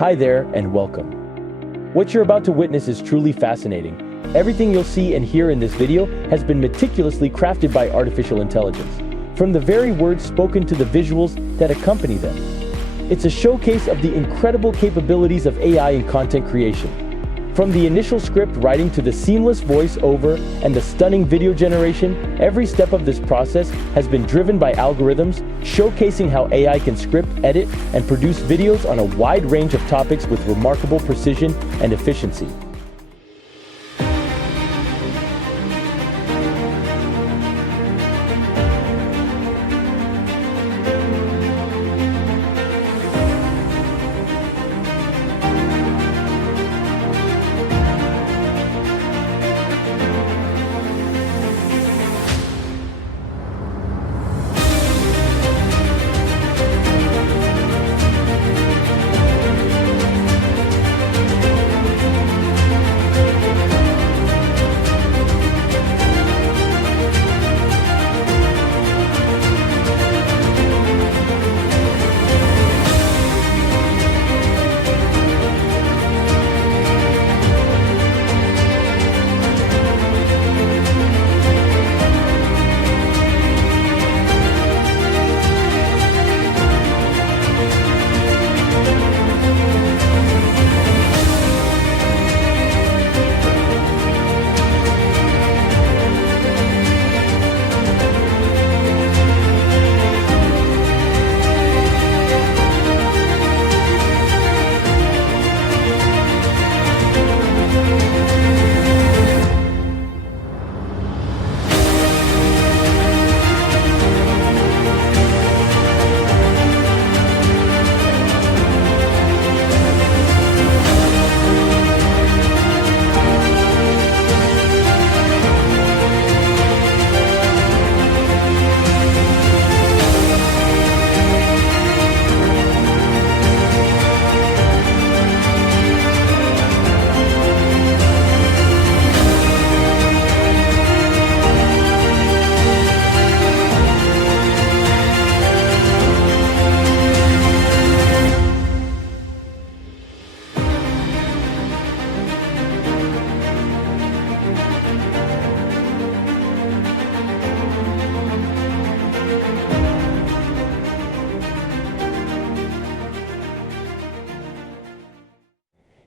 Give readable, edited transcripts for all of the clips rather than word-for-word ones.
Hi there, and welcome. What you're about to witness is truly fascinating. Everything you'll see and hear in this video has been meticulously crafted by artificial intelligence, from the very words spoken to the visuals that accompany them. It's a showcase of the incredible capabilities of AI in content creation. From the initial script writing to the seamless voice-over and the stunning video generation, every step of this process has been driven by algorithms, showcasing how AI can script, edit, and produce videos on a wide range of topics with remarkable precision and efficiency.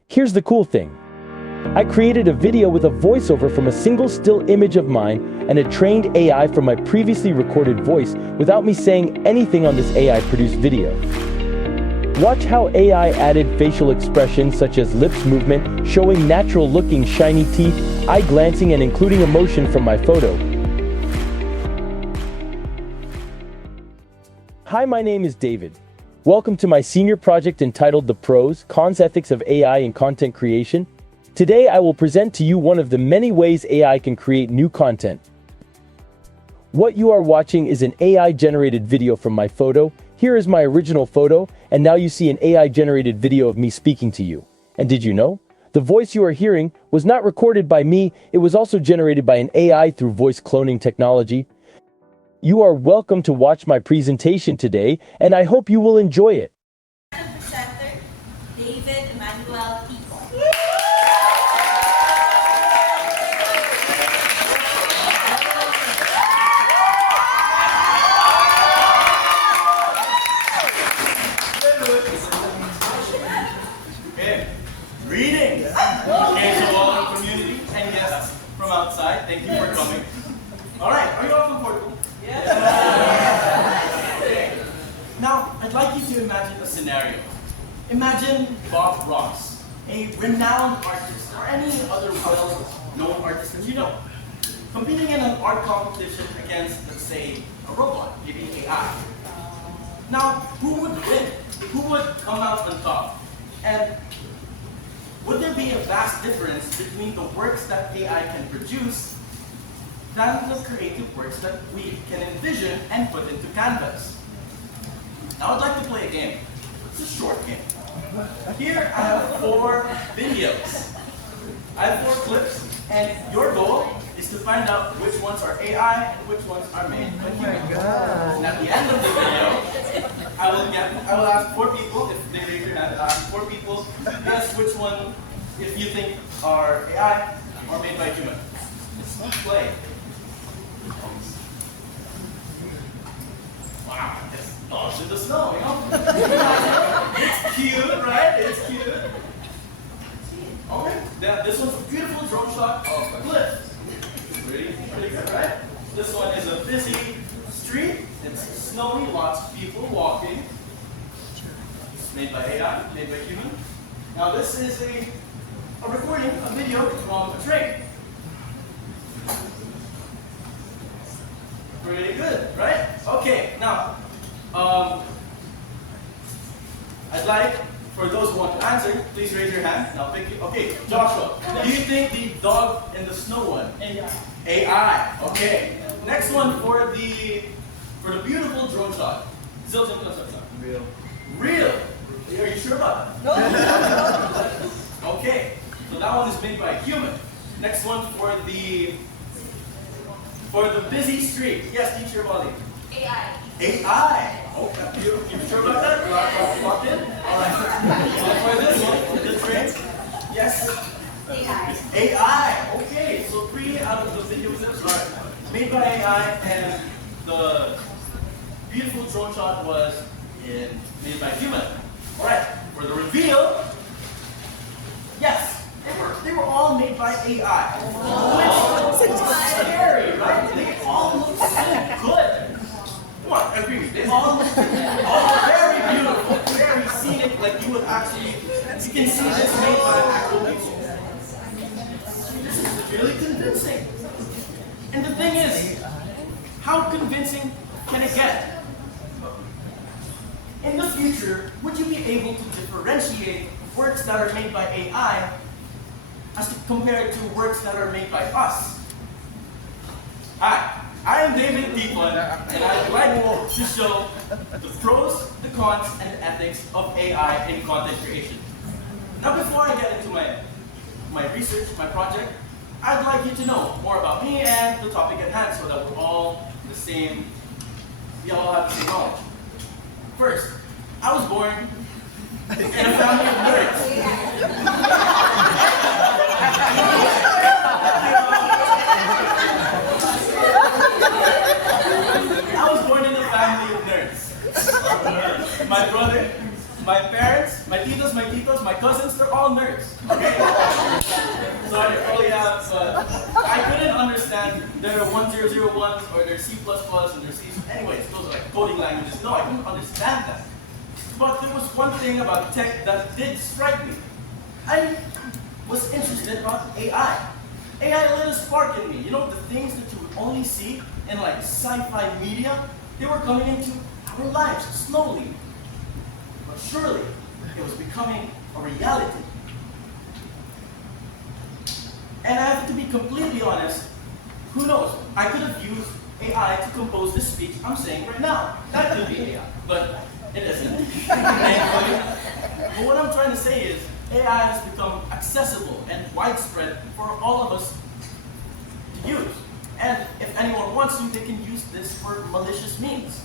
Here's the cool thing. I created a video with a voiceover from a single still image of mine and a trained AI from my previously recorded voice without me saying anything on this AI-produced video. Watch how AI added facial expressions such as lips movement, showing natural-looking shiny teeth, eye glancing, and including emotion from my photo. Hi, my name is David. Welcome to my senior project entitled The Pros, Cons, Ethics of AI in Content Creation. Today I will present to you one of the many ways AI can create new content. What you are watching is an AI-generated video from my photo. Here is my original photo, and now you see an AI-generated video of me speaking to you. And did you know? The voice you are hearing was not recorded by me, it was also generated by an AI through voice cloning technology. You are welcome to watch my presentation today, and I hope you will enjoy it. Presenter, David Emmanuel Tico. Okay, greetings, Acacia community and guests from outside. Thank you for coming. All right, are you all comfortable? Okay. Now, I'd like you to imagine a scenario. Imagine Bob Ross, a renowned artist, or any other well-known artist that you know, competing in an art competition against, let's say, a robot, maybe AI. Now, who would win? Who would come out on top? And would there be a vast difference between the works that AI can produce than the creative works that we can envision and put into canvas? Now I'd like to play a game. It's a short game. Here I have 4 videos. I have 4 clips, and your goal is to find out which ones are AI and which ones are made by humans. And at the end of the video, I will ask 4 people, if they raise their hand, I'll ask 4 people guess which one, if you think are AI or made by human? It's play. Wow, it's dogs in the snow, you know? It's cute, right? It's cute. Okay, this one's a beautiful drone shot of a cliff. Pretty good, right? This one is a busy street. It's snowy, lots of people walking. It's made by AI, made by human. Now this is a recording, a video from a train. Pretty good, right? Okay, now, I'd like, for those who want to answer, please raise your hand. Now pick it. Okay, Joshua, do you think the dog in the snow one? AI. AI. Okay. Next one for the beautiful drone shot. Zildjian Concepcion. Real. Are you sure about that? No. Okay. So that one is made by a human. Next one for the busy street. Yes, teacher Molly. AI. AI. Okay. You sure about that? Locked in? All right. So for this one, the train. Yes. AI. AI. Okay. So 3 out of the videos are made by AI, and the beautiful drone shot was made by human. All right. For the reveal, yes, they were all made by AI. Which is scary, right? They all look so good. Come on, agree with me. They all look very beautiful, very scenic, like you would actually, you can see this made by actual people. This is really convincing. And the thing is, how convincing can it get? In the future, would you be able to differentiate works that are made by AI as compared to works that are made by us? Hi, I am David Deepon, and I'd like to show the pros, the cons, and the ethics of AI in content creation. Now, before I get into my research, my project, I'd like you to know more about me and the topic at hand so that we're all the same, we all have the same knowledge. First, I was born in a family of nerds. I was born in a family of nerds. My brother, my parents, my titos, my cousins, they're all nerds. Okay? So I probably have, I couldn't understand their 1001s or their C++ and their C. Anyways, those are like coding languages. No, I couldn't understand that. But there was one thing about tech that did strike me. I was interested about AI. AI lit a spark in me. You know, the things that you would only see in like sci-fi media, they were coming into our lives slowly. But surely, it was becoming a reality. And I have to be completely honest, who knows? I could have used AI to compose this speech I'm saying right now. That could be AI, but it isn't. But what I'm trying to say is, AI has become accessible and widespread for all of us to use. And if anyone wants to, they can use this for malicious means.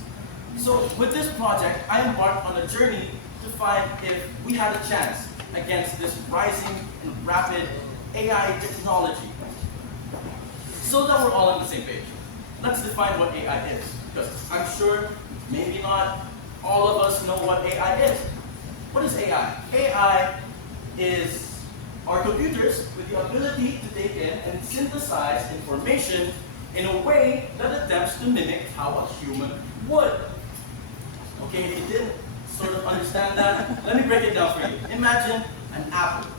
So with this project, I embarked on a journey to find if we had a chance against this rising and rapid AI technology, so that we're all on the same page. Let's define what AI is, because I'm sure maybe not all of us know what AI is. What is AI? AI is our computers with the ability to take in and synthesize information in a way that attempts to mimic how a human would. Okay, if you didn't sort of understand that, let me break it down for you. Imagine an apple.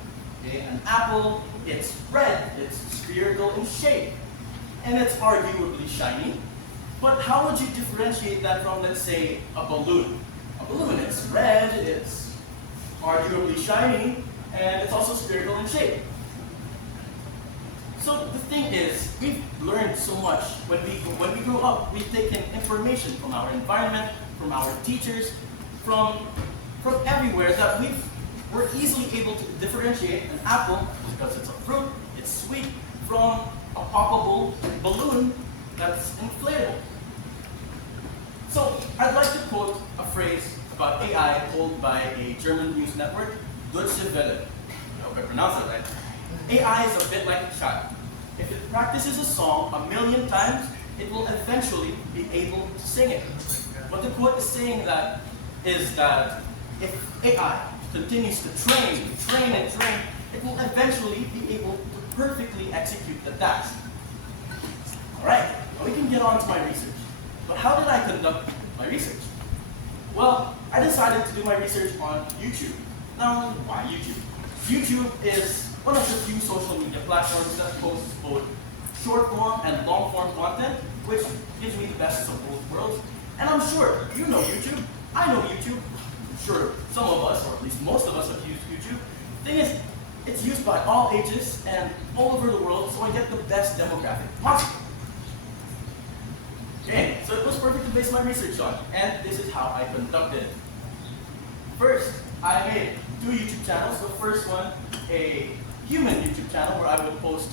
Okay, an apple, it's red, it's spherical in shape, and it's arguably shiny. But how would you differentiate that from, let's say, a balloon? A balloon, it's red, it's arguably shiny, and it's also spherical in shape. So the thing is, we've learned so much when we grew up. We've taken information from our environment, from our teachers, from everywhere, that we're easily able to differentiate an apple, because it's a fruit, it's sweet, from a poppable balloon that's inflatable. So I'd like to quote a phrase about AI told by a German news network. Deutsche Welle. I hope I pronounced it right. AI is a bit like a child. If it practices a song 1,000,000 times, it will eventually be able to sing it. What the quote is saying that is that if AI continues to train, it will eventually be able to perfectly execute the task. Alright, we can get on to my research. But how did I conduct my research? Well, I decided to do my research on YouTube. Now, why YouTube? YouTube is one of the few social media platforms that posts both short form and long form content, which gives me the best of both worlds. And I'm sure you know YouTube, I know YouTube. I'm sure some of us, or at least most of us, have used YouTube. The thing is, it's used by all ages and all over the world, so I get the best demographic possible. Okay, so it was perfect to base my research on, and this is how I conducted it. First, I made 2 YouTube channels. The first one, a human YouTube channel where I would post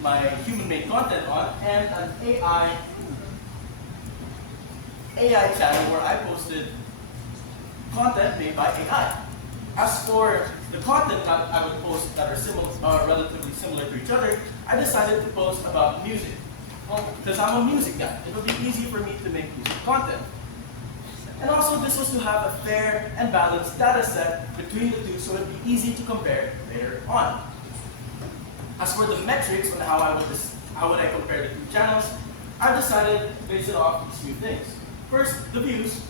my human-made content on, and an AI channel where I posted content made by AI. As for the content that I would post that are relatively similar to each other, I decided to post about music. Well, because I'm a music guy, it would be easy for me to make music content. And also, this was to have a fair and balanced data set between the two, so it would be easy to compare later on. As for the metrics on how would I compare the 2 channels, I decided to base it off these few things. First, the views,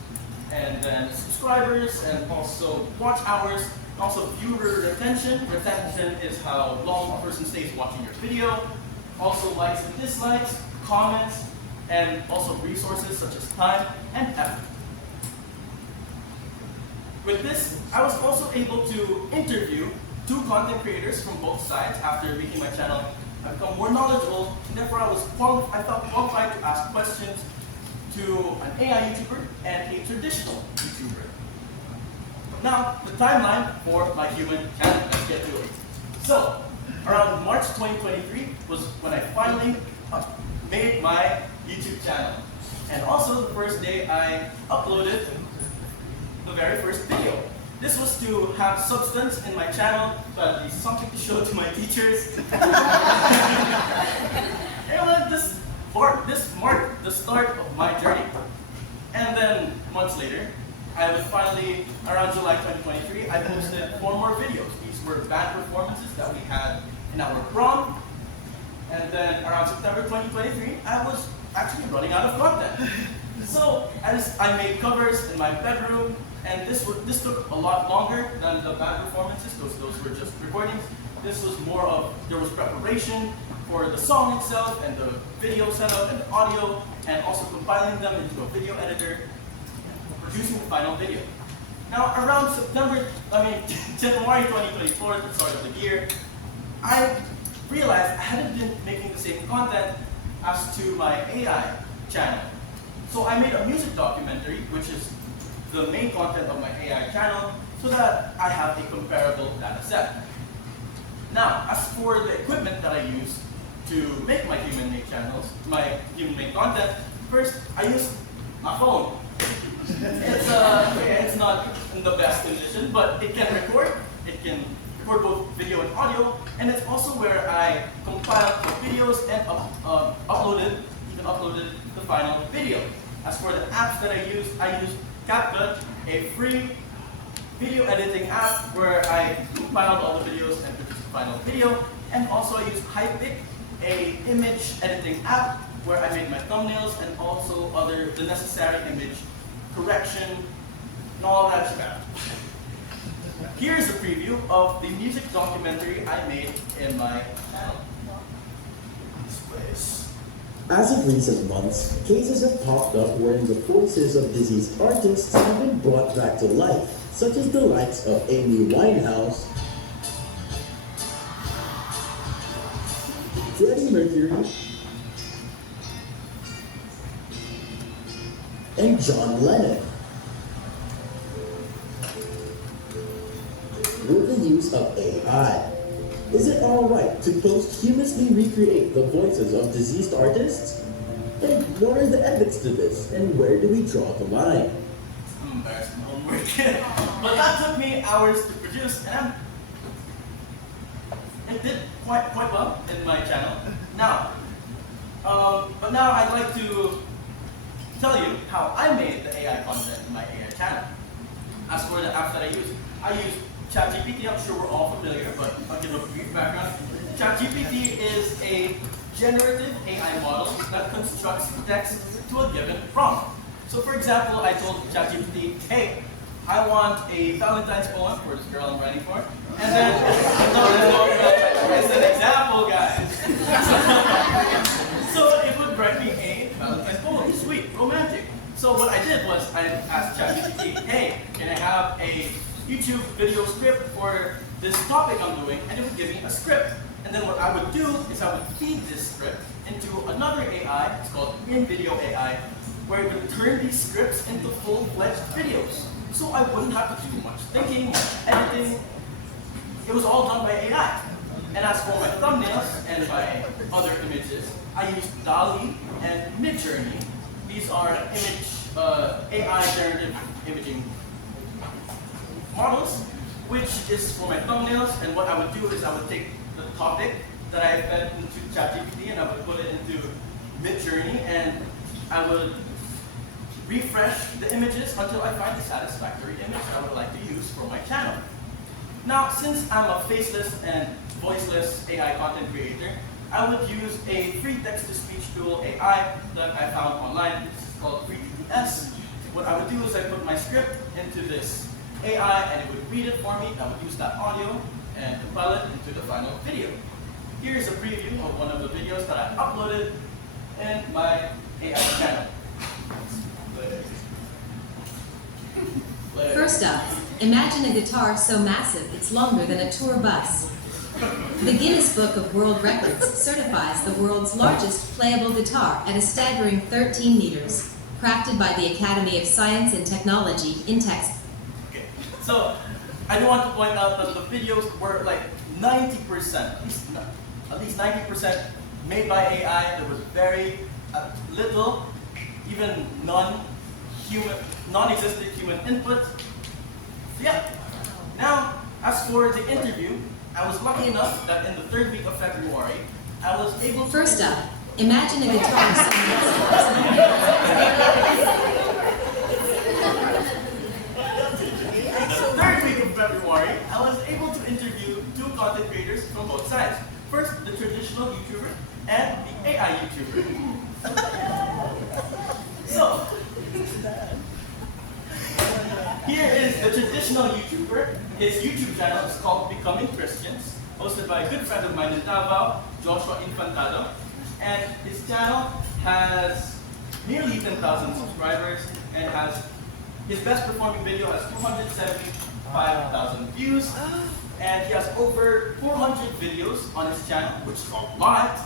and then subscribers, and also watch hours, and also viewer retention. Retention is how long a person stays watching your video. Also likes and dislikes, comments, and also resources such as time and effort. With this, I was also able to interview 2 content creators from both sides. After making my channel, I become more knowledgeable, and therefore I felt qualified to ask questions to an AI YouTuber and a traditional YouTuber. Now, the timeline for my human channel, let's get to it. So, around March 2023 was when I finally made my YouTube channel. And also the first day I uploaded the very first video. This was to have substance in my channel, so at least something to show to my teachers. And this marked the start of my journey. And then months later, I was finally, around July 2023, I posted 4 more videos. These were band performances that we had in our prom. And then around September 2023, I was actually running out of content. So I made covers in my bedroom, and this took a lot longer than the band performances. Those were just recordings. This was more of, there was preparation for the song itself, and the video setup, and the audio, and also compiling them into a video editor, producing the final video. Now, around January 2024, the start of the year, I realized I hadn't been making the same content as to my AI channel. So I made a music documentary, which is the main content of my AI channel, so that I have a comparable data set. Now, as for the equipment that I use to make my human-made channels, my human-made content, first I use my phone. It's not in the best condition, but it can record. It can record both video and audio, and it's also where I compiled the videos and even uploaded the final video. As for the apps that I use CapCut, a free video editing app where I compiled all the videos and produced the final video, and also I use Hypic, a image editing app where I made my thumbnails and also the necessary image correction and all that stuff. Here's a preview of the music documentary I made in my channel. As of recent months, cases have popped up wherein the voices of deceased artists have been brought back to life, such as the likes of Amy Winehouse, Freddie Mercury, and John Lennon. With the use of AI, is it alright to posthumously recreate the voices of deceased artists? And what are the ethics to this, and where do we draw the line? I'm embarrassed of my own work. But that took me hours to produce, and it did quite well in my channel. Now, but now I'd like to tell you how I made the AI content in my AI channel. As for the apps that I use ChatGPT. I'm sure we're all familiar, but I'll give a brief background. ChatGPT is a generative AI model that constructs text to a given prompt. So for example, I told ChatGPT, hey, I want a Valentine's poem for this girl I'm writing for. And then, it's an example, guys. So it would write me a Valentine's poem, sweet, romantic. So what I did was I asked ChatGPT, hey, can I have a YouTube video script for this topic I'm doing? And it would give me a script. And then what I would do is I would feed this script into another AI, it's called in-video AI, where it would turn these scripts into full-fledged videos. So I wouldn't have to do much thinking, editing. It was all done by AI. And as for my thumbnails and my other images, I used DALL-E and Midjourney. These are AI generative imaging models, which is for my thumbnails. And what I would do is I would take the topic that I fed into ChatGPT and I would put it into Midjourney, and I would refresh the images until I find a satisfactory image I would like to use for my channel. Now, since I'm a faceless and voiceless AI content creator, I would use a free text-to-speech tool AI that I found online. It's called FreeTTS. What I would do is I put my script into this AI and it would read it for me. I would use that audio and compile it into the final video. Here's a preview of one of the videos that I uploaded in my AI channel. First up, imagine a guitar so massive it's longer than a tour bus. The Guinness Book of World Records certifies the world's largest playable guitar at a staggering 13 meters, crafted by the Academy of Science and Technology in Texas. Okay, so I do want to point out that the videos were like 90%, at least 90% made by AI. There was very little, even non-existent human input. So yeah. Now, as for the interview, I was lucky enough that in the 3rd week of February, I was able to... First up, imagine a guitar so massive. The 3rd week of February, I was able to interview 2 content creators from both sides. First, the traditional YouTuber and the AI YouTuber. So, here is the traditional YouTuber. His YouTube channel is called Becoming Christians, hosted by a good friend of mine in Davao, Joshua Infantado. And his channel has nearly 10,000 subscribers and has his best performing video has 275,000 views. And he has over 400 videos on his channel, which is a lot.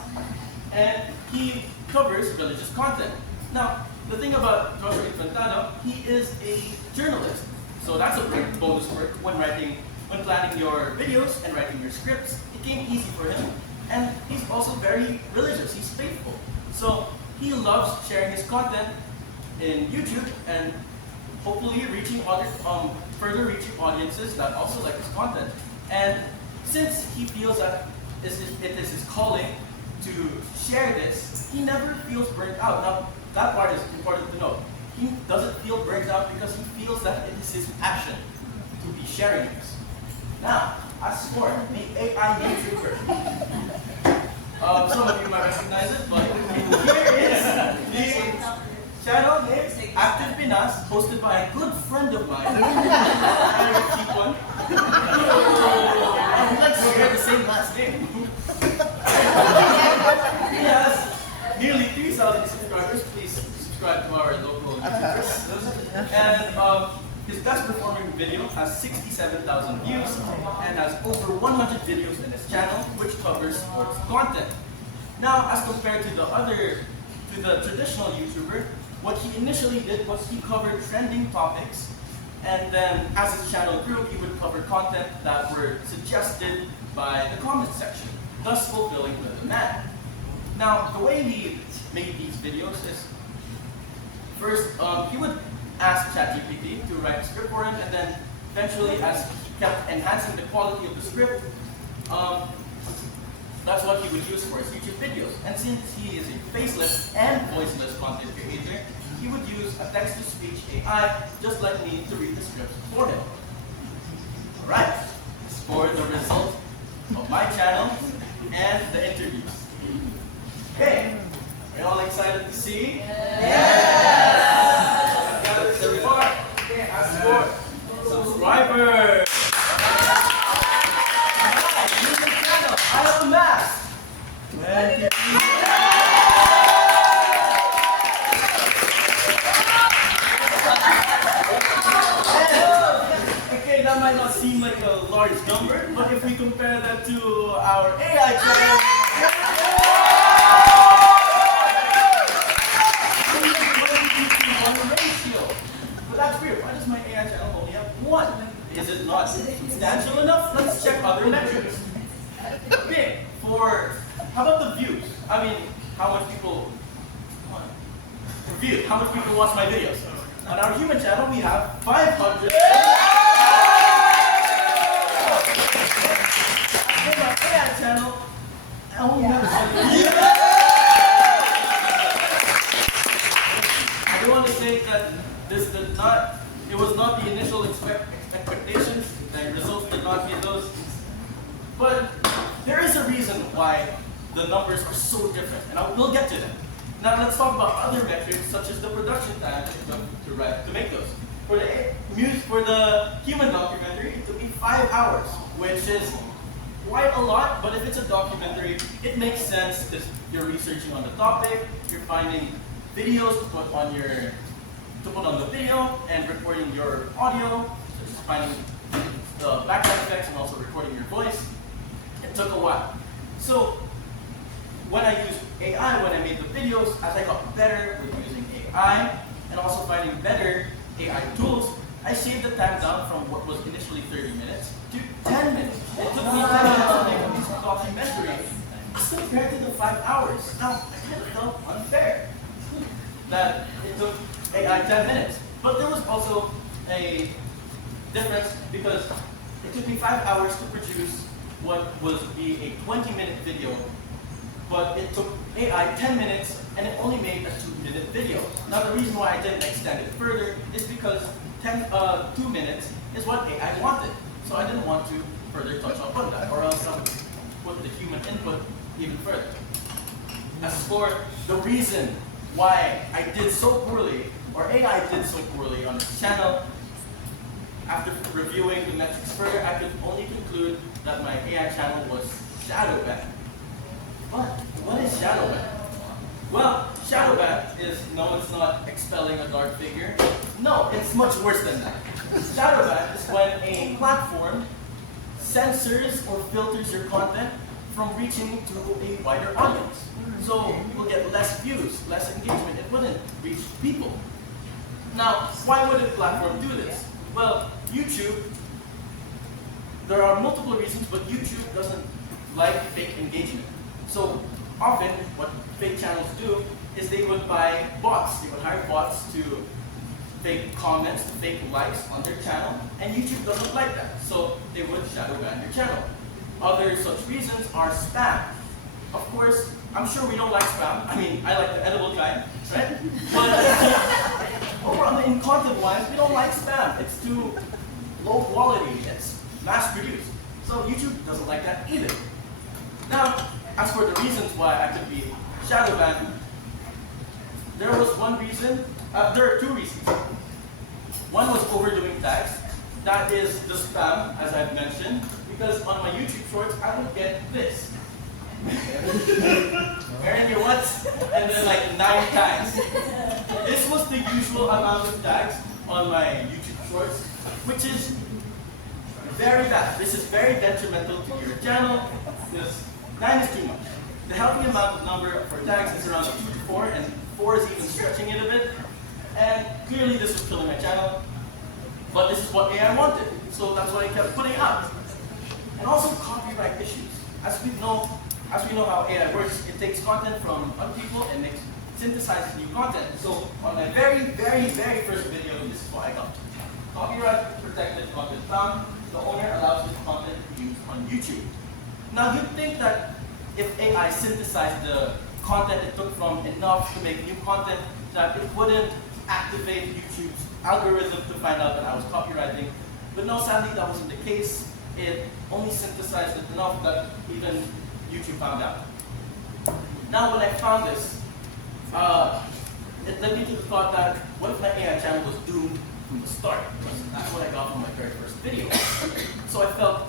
And he covers religious content. Now, the thing about Joshua Infantado, he is a journalist. So that's a great bonus work when planning your videos and writing your scripts. It came easy for him. And he's also very religious, he's faithful. So he loves sharing his content in YouTube and hopefully further reaching audiences that also like his content. And since he feels that it is his calling to share this, he never feels burnt out. Now, that part is important to note. He doesn't feel burnt out because he feels that it is his passion to be sharing this. Now, as for the AI YouTuber, some of you might recognize it, but here is the channel named Active Pinas, hosted by a good friend of mine, Eric Kipon. Let's share the same last name. He has nearly 3,000 subscribers. Please subscribe to our local YouTubers. And his best performing video has 67,000 views and has over 100 videos in his channel, which covers sports content. Now, as compared to the traditional YouTuber, what he initially did was he covered trending topics, and then as his channel grew, he would cover content that were suggested by the comment section, thus fulfilling the demand. Now, the way he made these videos is, first, he would ask ChatGPT to write a script for him, and then eventually, as he kept enhancing the quality of the script, that's what he would use for his YouTube videos. And since he is a faceless and voiceless content creator, he would use a text-to-speech AI, just like me, to read the scripts for him. Alright, for the result of my channel and the interviews. Okay, are you all excited to see? Yes! Got it so far. Okay, as for subscribers. I have a mask. Okay, that might not seem like a large number, but if we compare that to our AI channel, one ratio. But that's weird. Why does my AI channel only have one? Is it not substantial enough? Let's check other metrics. Okay, how about the views? I mean, how much people view, how much people watch my videos. On our human channel, we have 500. On my AI channel, I only have 100. I do want to say that it was not the initial expectations, the results did not hit those. But there is a reason why the numbers are so different, and we'll get to them. Now let's talk about other metrics, such as the production time that it took to make those. For the human documentary, it took me 5 hours, which is quite a lot, but if it's a documentary, it makes sense because you're researching on the topic, you're finding videos to put on the video, and recording your audio, such as finding the background effects and also recording your voice. It took a while. So when I used AI, when I made the videos, as I got better with using AI and also finding better AI tools, I shaved the time down from what was initially 30 minutes to 10 minutes. It took me 10 minutes to make a piece of documentary as compared to the 5 hours. Now, I kind of felt unfair that it took AI 10 minutes. But there was also a difference because it took me 5 hours to produce what was be a 20-minute video, but it took AI 10 minutes and it only made a 2-minute video. Now the reason why I didn't extend it further is because 2 minutes is what AI wanted. So I didn't want to further touch up on that, or else I would put the human input even further. As for the reason why I did so poorly, or AI did so poorly on this channel, after reviewing the metrics further, I could only conclude that my AI channel was shadow banned. But what is shadow ban? Well, shadow ban is, no, it's not expelling a dark figure. No, it's much worse than that. Shadow ban is when a platform censors or filters your content from reaching to a wider audience. So you will get less views, less engagement. It wouldn't reach people. Now, why would a platform do this? Well, YouTube, there are multiple reasons, but YouTube doesn't like fake engagement. So often, what fake channels do is they would buy bots. They would hire bots to fake comments, to fake likes on their channel, and YouTube doesn't like that. So they would shadow ban your channel. Other such reasons are spam. Of course, I'm sure we don't like spam. I mean, I like the edible kind, right? But in content-wise, we don't like spam. It's too low quality. It's mass-produced. So YouTube doesn't like that either. Now, as for the reasons why I could be shadow banned, there was one reason. There are two reasons. One was overdoing tags. That is the spam, as I've mentioned, because on my YouTube shorts, I would get this. Aaron, your what? And then like 9 tags. This was the usual amount of tags on my YouTube shorts, which is very bad. This is very detrimental to your channel. This 9 is too much. The healthy amount of number for tags is around 2 to 4, and 4 is even stretching it a bit. And clearly this was killing my channel. But this is what AI wanted, so that's what I kept putting out. And also copyright issues. As we know how AI works, it takes content from other people and synthesizes new content. So on my very, very, very first video, this is what I got. copyright protected content found, the owner allows his content to be used on YouTube. Now you'd think that if AI synthesized the content it took from enough to make new content, that it wouldn't activate YouTube's algorithm to find out that I was copywriting. But no, sadly that wasn't the case. It only synthesized it enough that even YouTube found out. Now when I found this, it led me to the thought that what if my AI channel was doomed from the start? Because that's what I got from my very first video. So I felt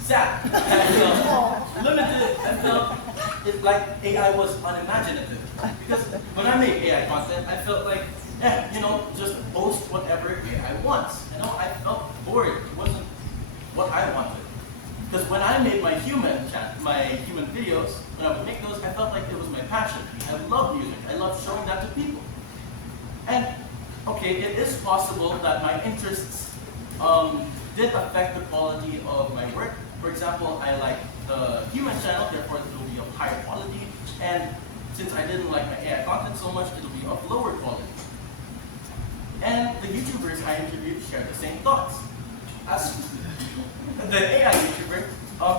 sad. I felt limited. I felt like AI was unimaginative. Because when I made AI content, I felt like, just post whatever AI wants. I felt bored. It wasn't what I wanted. Because when I made my human videos, when I would make those, I felt like it was my passion. I love music. I love showing that to people. And okay, it is possible that my interests did affect the quality of my work. For example, I like the human channel, therefore it will be of higher quality. And since I didn't like my AI content so much, it will be of lower quality. And the YouTubers I interviewed shared the same thoughts. As the AI YouTuber,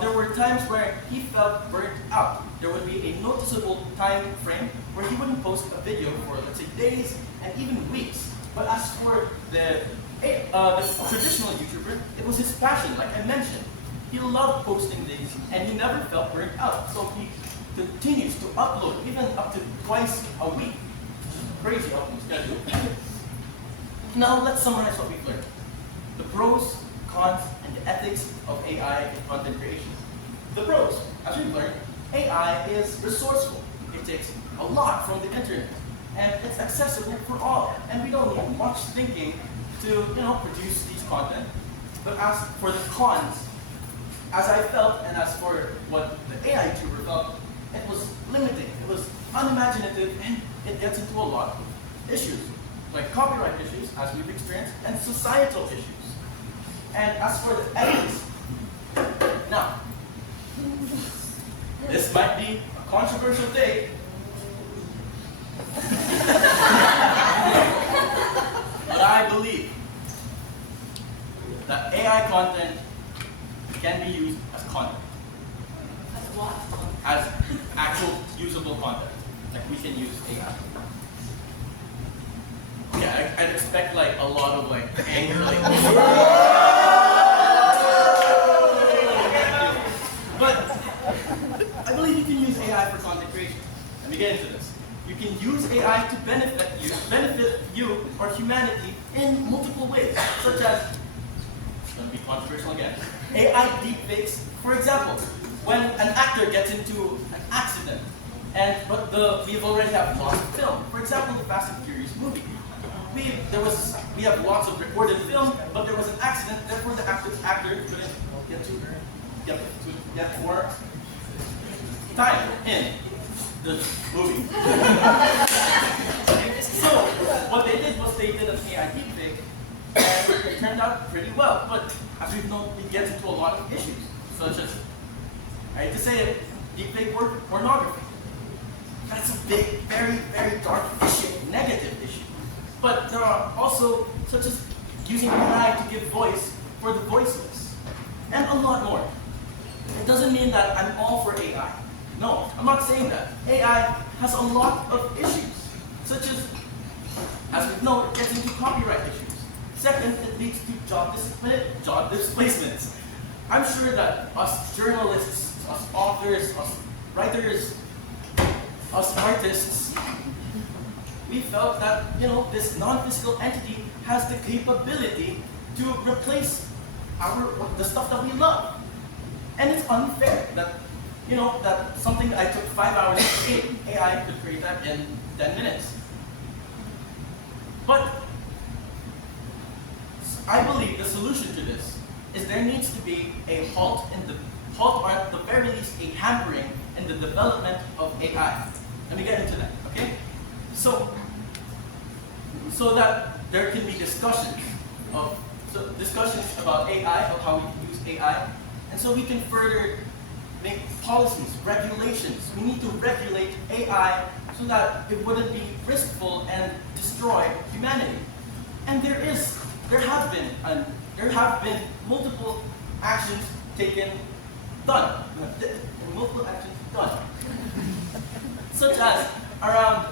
there were times where he felt burnt out. There would be a noticeable time frame where he wouldn't post a video for, let's say, days and even weeks. But as for the traditional YouTuber, it was his passion, like I mentioned. He loved posting these, and he never felt burnt out. So he continues to upload, even up to twice a week. Crazy upload schedule. Now let's summarize what we've learned. The pros, cons, and the ethics of AI in content creation. The pros, as we've learned, AI is resourceful. It takes a lot from the internet, and it's accessible for all. And we don't need much thinking to, produce these content. But as for the cons, as I felt, and as for what the AI YouTuber felt, it was limiting. It was unimaginative, and it gets into a lot of issues, like copyright issues, as we've experienced, and societal issues. And as for the ethics, now, this might be a controversial take, but I believe that AI content can be used as content. As what? As actual usable content. Like we can use AI. Yeah, I'd expect like a lot of like anger, but I believe you can use AI for content creation. Let me get into this. You can use AI to benefit you or humanity in multiple ways, such as, it's going to be controversial again, AI deepfakes. For example, when an actor gets into an accident, we already have lots of film. For example, the Fast and Furious movie. We have lots of recorded film, but there was an accident, therefore the actor couldn't get more time in the movie. So what they did was they did an AI deepfake, and it turned out pretty well. But as we know, it gets into a lot of issues, such as, I hate to say it, deepfake pornography. That's a big, very, very dark issue, negative issue. But there are also, such as using AI to give voice for the voiceless, and a lot more. It doesn't mean that I'm all for AI. No, I'm not saying that. AI has a lot of issues, such as we know, it gets into copyright issues. Second, it leads to job displacements. I'm sure that us journalists, us authors, us writers, us artists, we felt that this non-physical entity has the capability to replace the stuff that we love. And it's unfair that that something I took 5 hours to create, AI could create that in 10 minutes. But I believe the solution to this is there needs to be a halt, or at the very least a hampering in the development of AI. Let me get into that, okay? So that there can be discussions about AI, of how we can use AI, and so we can further make policies, regulations. We need to regulate AI so that it wouldn't be riskful and destroy humanity. And there is there have been multiple actions done, multiple actions done, such as around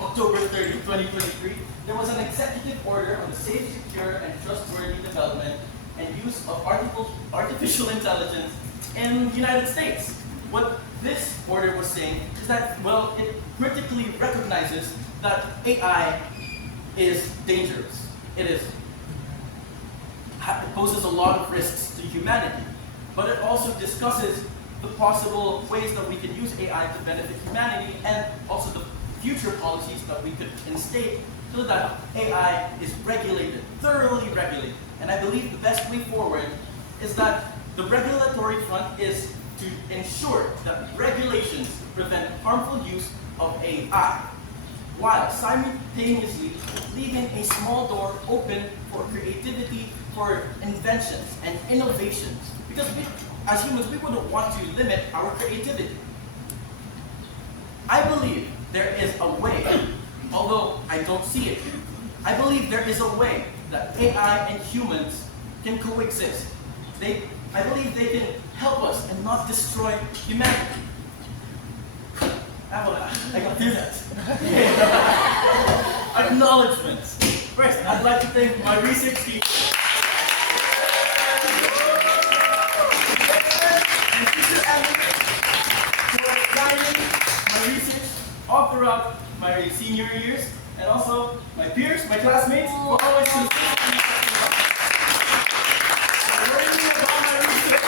October 30, 2023, there was an executive order on the safe, secure, and trustworthy development and use of artificial intelligence in the United States. What this order was saying is that, well, it critically recognizes that AI is dangerous. It poses a lot of risks to humanity, but it also discusses the possible ways that we can use AI to benefit humanity and also the future policies that we could instate so that AI is regulated, thoroughly regulated. And I believe the best way forward is that the regulatory front is to ensure that regulations prevent harmful use of AI, while simultaneously leaving a small door open for creativity, for inventions and innovations. Because we, as humans, we wouldn't want to limit our creativity. I believe there is a way, although I don't see it, I believe there is a way that AI and humans can coexist. I believe they can help us and not destroy humanity. I got through that. Acknowledgements. First, I'd like to thank my research team. For guiding my research all throughout my senior years, and also my peers, my classmates, who always consistently learning about my research.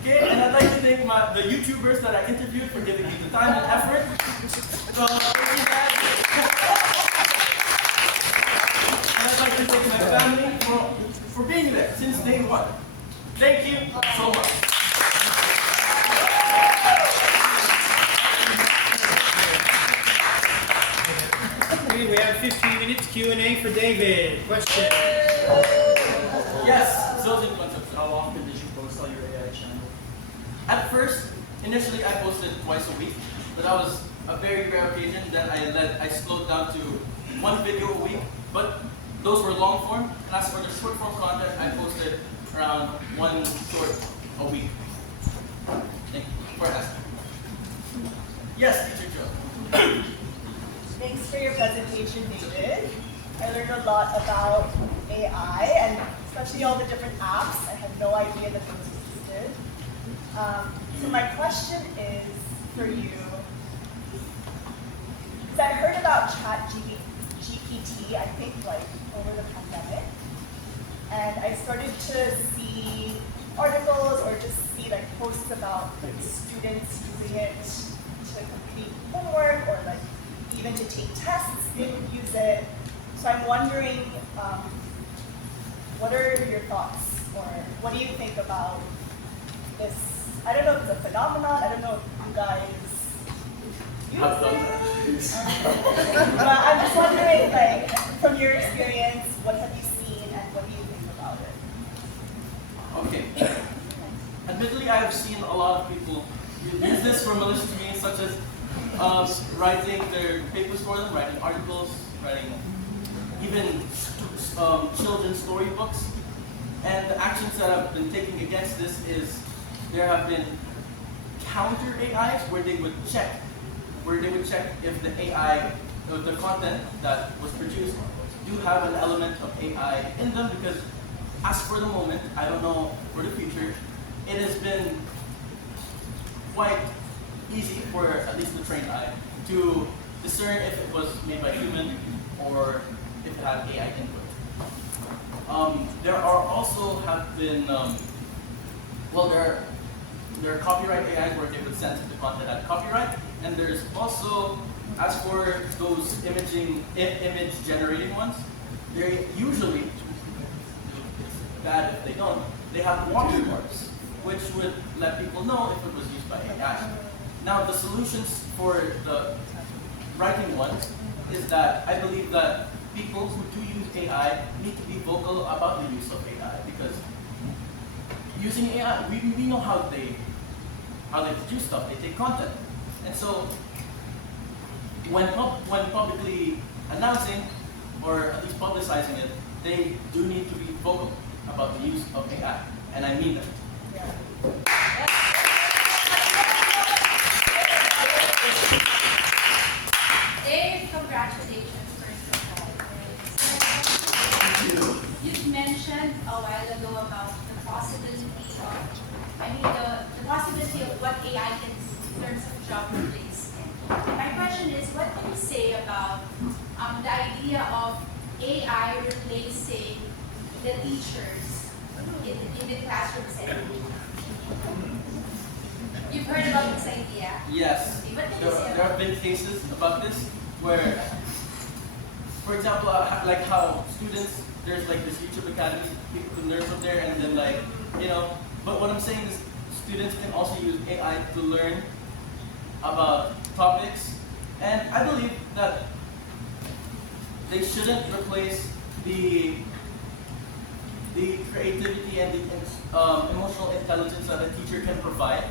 Okay, and I'd like to thank the YouTubers that I interviewed for giving me the time and effort. So, thank you guys. And I'd like to thank my family for being there since day one. Thank you so much. Okay, we have 15 minutes Q&A for David. Question? Yes, so concepts. How often did you post on your AI channel? At first, initially I posted twice a week, but that was a very rare occasion. Then I slowed down to one video a week, but those were long form. And as for the short form content, I posted around one short a week. Thank you for asking. Yes, Teacher Joe. Thanks for your presentation, David. I learned a lot about AI and especially all the different apps. I had no idea that those existed. So my question is for you. So I heard about ChatGPT, I think like over the pandemic. And I started to see articles or just see like posts about like students using it to complete homework or like even to take tests, they would use it. So I'm wondering, what are your thoughts, or what do you think about this? I don't know if it's a phenomenon, I don't know if you guys use it. But I'm just wondering, like, from your experience, what have you seen and what do you think about it? Okay. Admittedly, I have seen a lot of people use this for malicious means, such as writing their papers for them, writing articles, writing even children's storybooks. And the actions that I've been taking against this is there have been counter AIs where they would check if the AI, or the content that was produced do have an element of AI in them, because as for the moment, I don't know for the future, it has been quite easy for at least the trained eye to discern if it was made by a human or if it had AI input. There are also have been, there are copyright AIs where they would censor the content at copyright, and there's also, as for those image generating ones, they usually, it's bad if they don't, they have watermarks, which would let people know if it was used by AI. Now, the solutions for the writing ones is that I believe that people who do use AI need to be vocal about the use of AI, because using AI, we know how they produce stuff. They take content, and so when publicly announcing, or at least publicizing it, they do need to be vocal about the use of AI, and I mean that. Dave, congratulations first of all. You've mentioned a while ago about the possibility of what AI can do in terms of job replacement. My question is, what do you say about the idea of AI replacing the teachers in the classroom setting? You've heard about this idea? Yes. Okay, what do you say There about have been cases about this where, for example, like how students, there's like this YouTube Academy, people can learn from there, and then like, but what I'm saying is students can also use AI to learn about topics, and I believe that they shouldn't replace the creativity and the emotional intelligence that a teacher can provide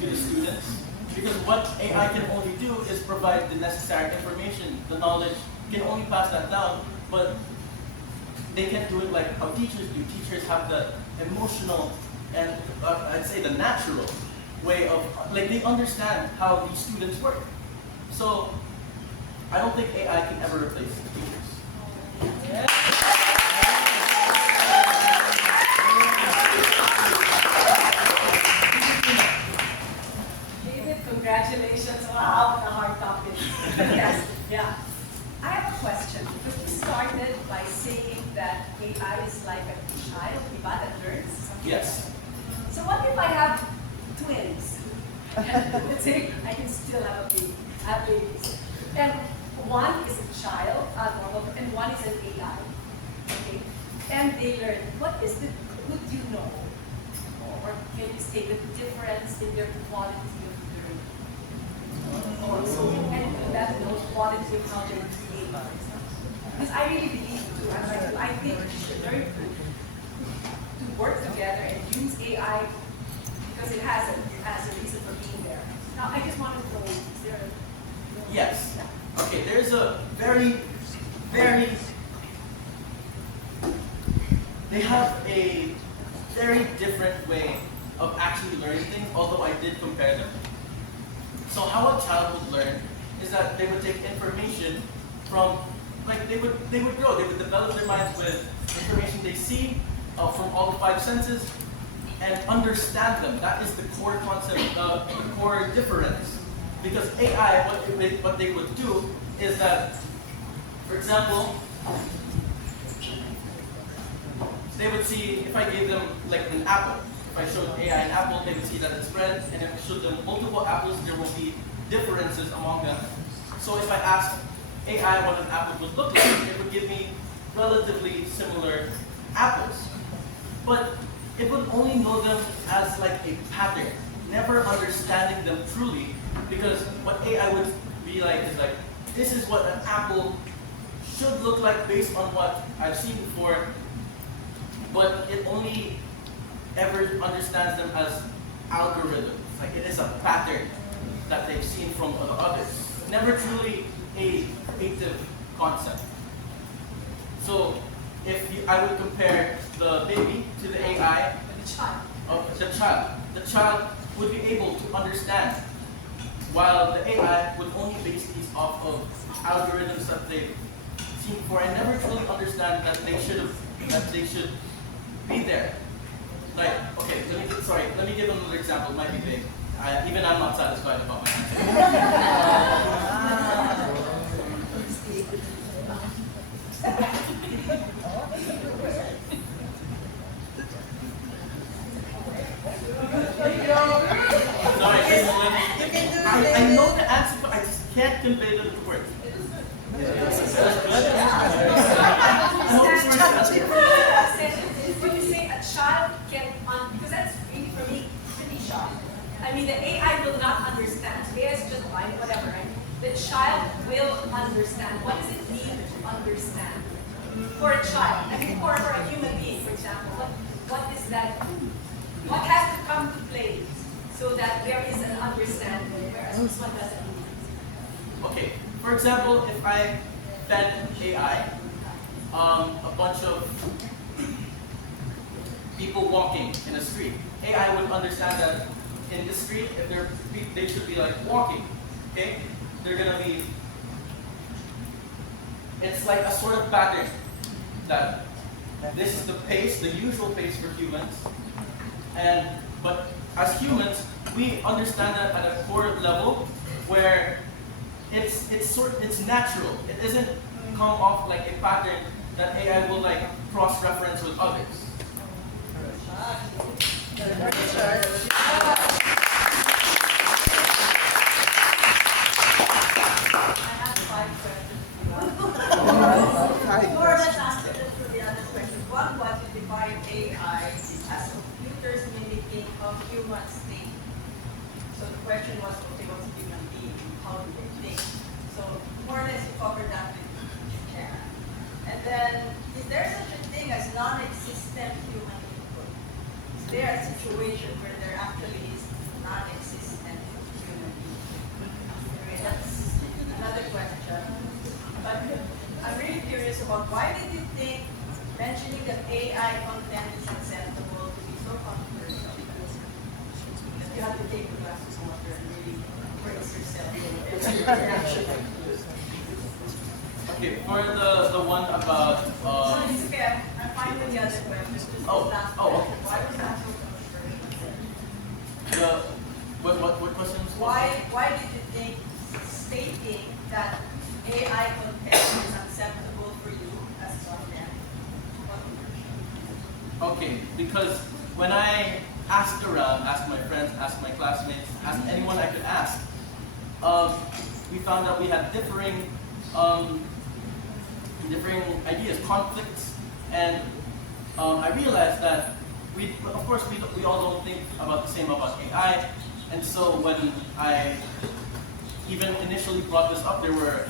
to the students. Because what AI can only do is provide the necessary information, the knowledge, can only pass that down, but they can't do it like how teachers do. Teachers have the emotional and I'd say the natural way of, like they understand how these students work. So I don't think AI can ever replace the teachers. David, congratulations. Wow, what a hard topic. Yes, yeah. I have a question. Because you started by saying that AI is like a child, that learns something. Yes. So what if I have twins? Let's say I can still have babies. And one is a child, normal, and one is an AI. Okay? And they learn. Would you know? Or can you state the difference in their quality of learning? And that knows quality of how they create. Because I really believe too, I think we should learn to work together and use AI because it has a reason for being there. Now I just want to know, is there Yes. Okay, there's a very they have a very different way of actually learning things, although I did compare them. So how a child would learn is that they would take information from, like they would grow, they would develop their minds with information they see from all the five senses and understand them. That is the core concept, the core difference. Because AI, what they would do is that, for example, they would see, if I gave them like an apple, if I showed AI an apple, they would see that it's red, and if I showed them multiple apples, there will be differences among them. So if I asked AI what an apple would look like, it would give me relatively similar apples. But it would only know them as like a pattern, never understanding them truly, because what AI would be like is like, this is what an apple should look like based on what I've seen before, but it only ever understands them as algorithms. Like it is a pattern that they've seen from the others. Never truly a creative concept. So if I would compare the baby to the AI, the child would be able to understand, while the AI would only base these off of algorithms that they've seen before and never truly understand that they should be there. Like, okay, let me give another example. It might be big. Even I'm not satisfied about my Sorry, I know the answer, but I just can't convey them to words. When you say a child can, because that's really for me pretty sharp. I mean, the AI will not understand. AI is just fine, whatever, right? The child will understand. What does it mean to understand? For a child, I mean, for a human being, for example, what is that? What has to come to play so that there is an understanding, whereas this one doesn't. Okay, for example, if I fed AI a bunch of people walking in a street. AI would understand that in the street, if they should be like walking, okay? They're gonna be, it's like a sort of pattern that this is the pace, the usual pace for humans. But as humans, we understand that at a core level where it's natural. It doesn't come off like a pattern that AI will like cross-reference with others. More or less answered it through the other question. One was to define AI as computers mimicking how humans think. So the question was, okay, what's a human being? How do they think? So more or less you covered that with Karen. And then, is there such a thing as non-existent human input? Is there a situation where there actually is non-existent human input? Okay, that's another question. But I'm really curious about why did you think mentioning that AI content is acceptable to be so controversial? That you have to take a glass of water and really brace yourself for reaction. Okay, for the one about So it's okay, I'm fine with the other question. Just this last okay. question. Why was that so controversial? What questions? Why did you think stating that AI content is acceptable for you as content controversial? Okay, because when I asked around, asked my friends, asked my classmates, asked anyone I could ask, we found that we had differing ideas, conflicts, and I realized that of course, we all don't think about the same about AI, and so when I even initially brought this up, there were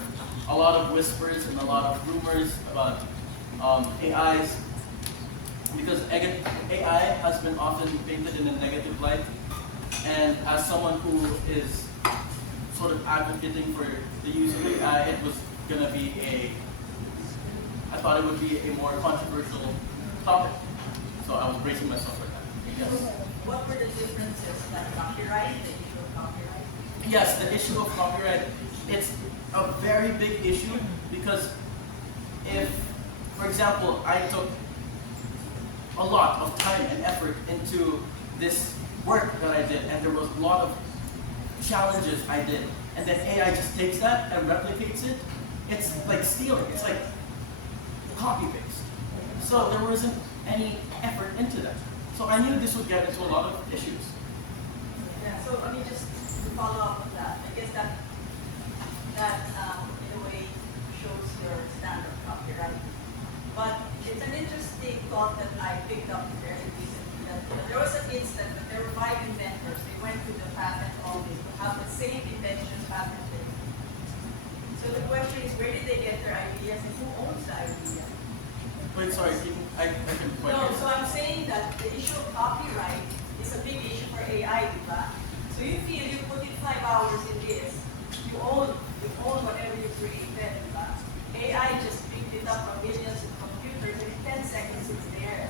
a lot of whispers and a lot of rumors about AIs, because AI has been often painted in a negative light, and as someone who is sort of advocating for the use of AI, it was going to be I thought it would be a more controversial topic, so I was bracing myself for that. Yes. What were the differences, like copyright, the issue of copyright? Yes, the issue of copyright, it's a very big issue because if, for example, I took a lot of time and effort into this work that I did, and there was a lot of challenges I did, and then AI just takes that and replicates it, it's like stealing, it's like copy-paste. So there wasn't any effort into that. So I knew this would get into a lot of issues. Yeah, so let me just follow up on that. I guess that in a way shows your standard copyright. But it's an interesting thought that I picked up very recently. That there was an instance that there were 5 inventors. They went to the patent office to have the same invention patented. So the question is, where did they get their ideas and who owns the idea? Wait, sorry, I can quite No, hear. so I'm saying that the issue of copyright is a big issue for AI, diba? So you feel you put in 5 hours in this, you own whatever you created, diba? AI just picked it up from millions of computers and in 10 seconds it's there.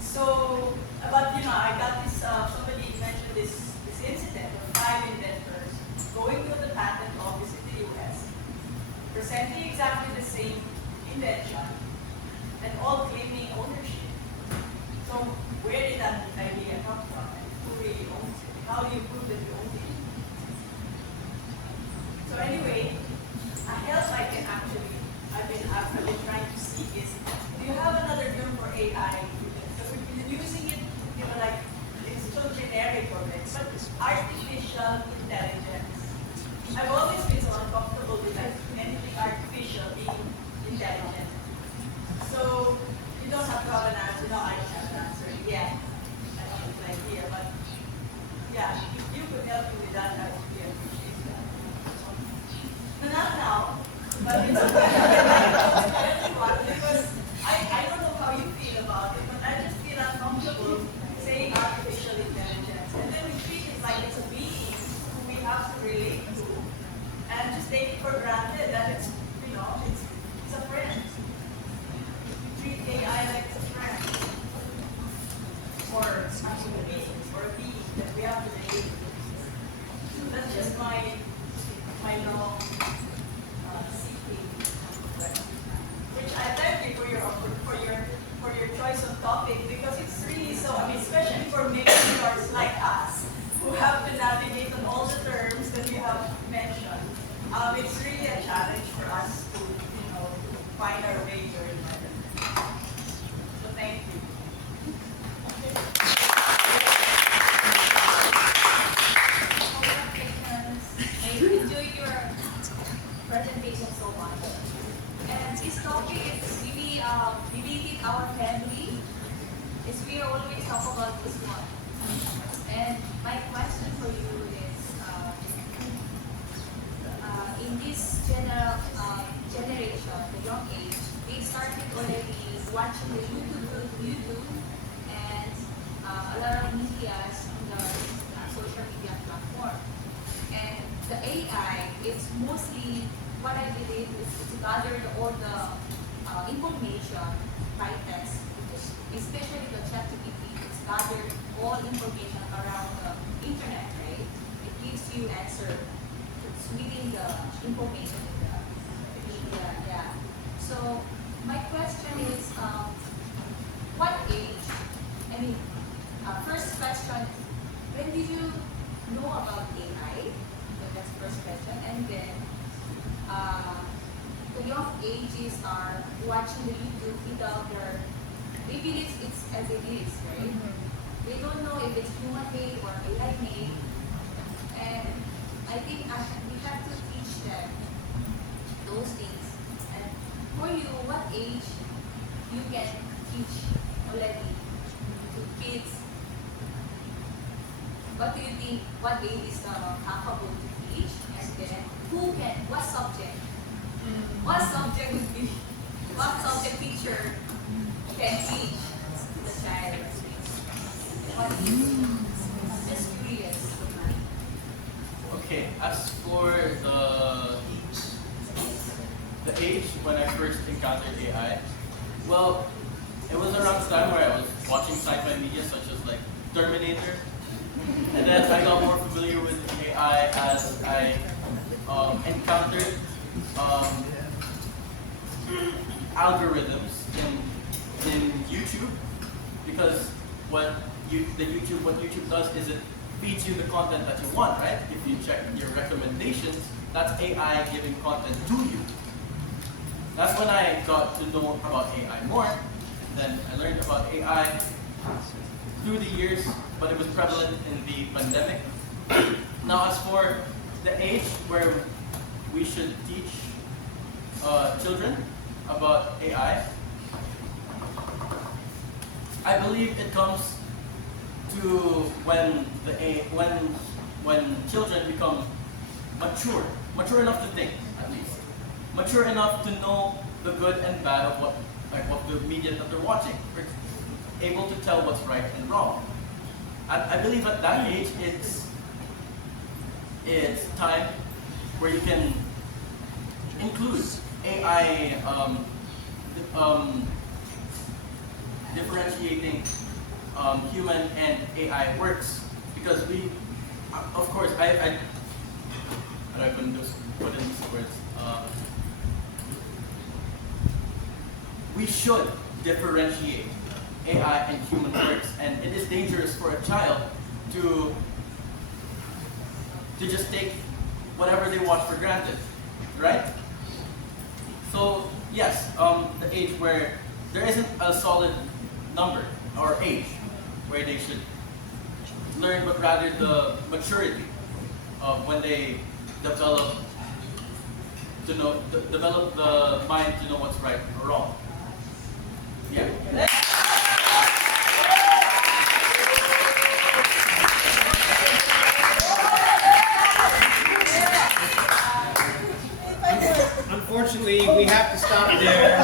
So, but I got this, somebody mentioned this incident of 5 inventors going to the patent office in the US, presenting exactly the same invention, and all claiming ownership. So where did that idea come from and who really owns it? How do you prove that you own it? So anyway, a help I've been actually trying to see is, do you have another term for AI? Because we've been using it, like it's so generic of it, but artificial intelligence. I've always been so uncomfortable with like anything artificial being intelligent. So you don't have to have an answer. No, I don't have an answer yet. I don't have an idea, but yeah, if you could help me with that, I would be appreciated. Not now, but it's because I don't know how you feel about it, but I just feel uncomfortable saying artificial intelligence, and then we treat it like it's a being who we have to relate to, and just take it for granted that it's a friend. find our way during life. So thank you. I enjoyed your presentation so much. And this topic is really related our family. Is we always talk about this one. And my question for you is, in this generation, the young age, they started already watching the YouTube, and a lot of medias on the social media platform. And the AI, it's mostly what I believe is to gather all the information by text, especially the ChatGPT. It's gathered all information around the internet, right? It gives you answer. It's within the information in the media, yeah. So my question is, what age? I mean, first question, when did you know about AI? That's the first question. And then, the young ages are watching the YouTube without their, maybe it's as it is, right? They don't know if it's human made or AI made. And I think we have to teach them those things. And for you, what age you can teach already to kids? What do you think, what age is capable to teach? And then who can, what subject? What subject would be, what subject teacher can teach the child? What is, just curious. Okay, as for the age when I first encountered AI, well, it was around the time where I was watching sci-fi media such as like Terminator, and then I got more familiar with AI as I encountered algorithms in YouTube, because what YouTube does is it feeds you the content that you want, right? If you check your recommendations, that's AI giving content to you. That's when I got to know about AI more. Then I learned about AI through the years, but it was prevalent in the pandemic. Now, as for the age where we should teach children about AI, I believe it comes to when children become mature enough to think, at least, mature enough to know the good and bad of what the media that they're watching, able to tell what's right and wrong. I believe at that age it's time where you can include AI differentiating human and AI works, because we, of course, how do I put in these words? We should differentiate AI and human works, and it is dangerous for a child to just take whatever they watch for granted, right? So yes, the age where there isn't a solid number or age where they should learn, but rather the maturity of when they develop the mind to know what's right or wrong. Yeah. Unfortunately, we have to stop there.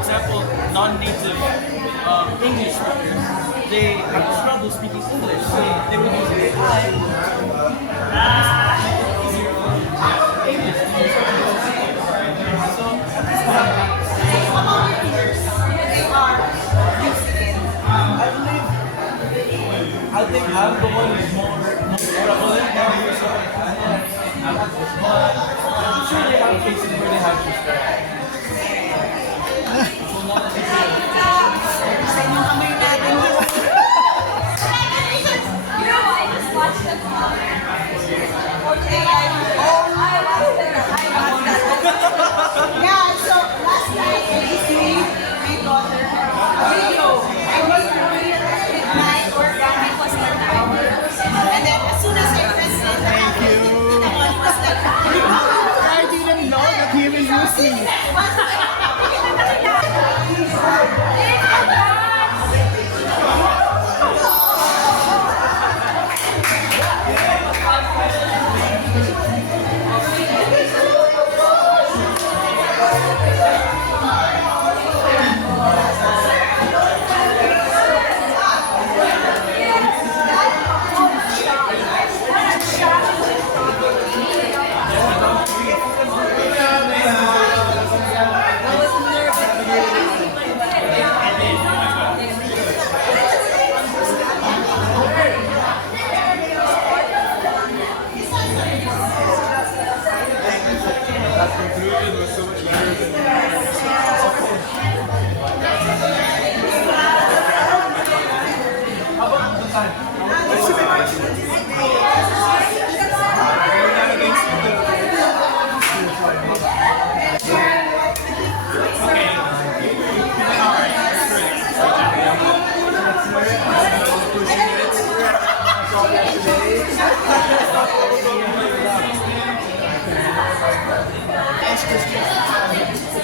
example, non-native English speakers, they have trouble speaking English, so they would use AI. Easier for English to use English. So I think I'm the one who's more prevalent than you. I'm sure they have cases where they have to strike. Yeah, so last night my daughter video. I was doing it with my organic was the timer. And then as soon as I pressed it, the one was like, I didn't know that he will use me.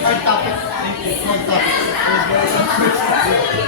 Hard topic. Thank you. Hard topic. It was very